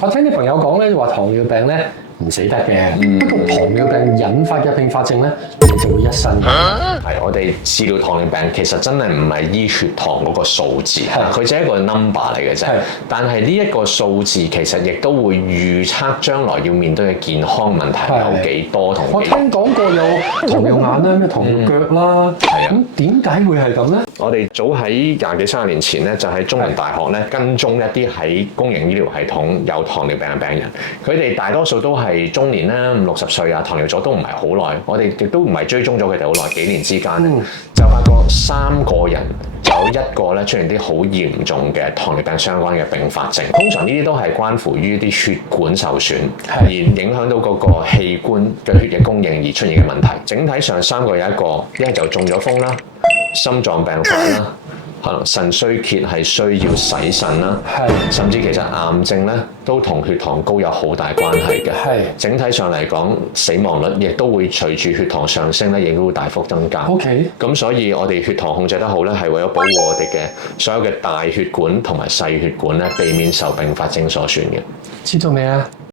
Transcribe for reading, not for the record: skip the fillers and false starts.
我聽啲朋友講咧，話糖尿病咧唔死得嘅，不過糖尿病引發嘅併發症咧，你就會一身嘅。係我哋治療糖尿病，其實真係唔係醫血糖嗰個數字，佢只係一個 number 嚟嘅啫。但係呢一個數字其實亦都會預測將來要面對嘅健康問題有幾多同我聽講過有糖尿眼啦，咩糖尿腳啦，咁點解會係咁咧？我哋早喺20幾30年前咧，就喺中文大學咧跟蹤一啲喺公營醫療系統有糖尿病嘅病人，佢哋大多數都係中年啦，50、60歲啊，糖尿咗都唔係好耐，我哋亦都唔係追蹤咗佢哋好耐，幾年之間就發覺3個人有1個咧出現啲好嚴重嘅糖尿病相關嘅併發症，通常呢啲都係關乎於啲血管受損，而影響到嗰個器官嘅血液供應而出現嘅問題。整體上3個有1個，一係就中咗風啦，心臟病發啦，可能腎衰竭係需要洗腎啦，甚至其實癌症咧都同血糖高有好大關係嘅。整體上嚟講，死亡率亦都會隨住血糖上升咧，亦都會大幅增加。咁所以我哋血糖控制得好咧，係為咗保護我哋嘅所有嘅大血管同埋細血管咧，避免受併發症所損嘅。知道未啊？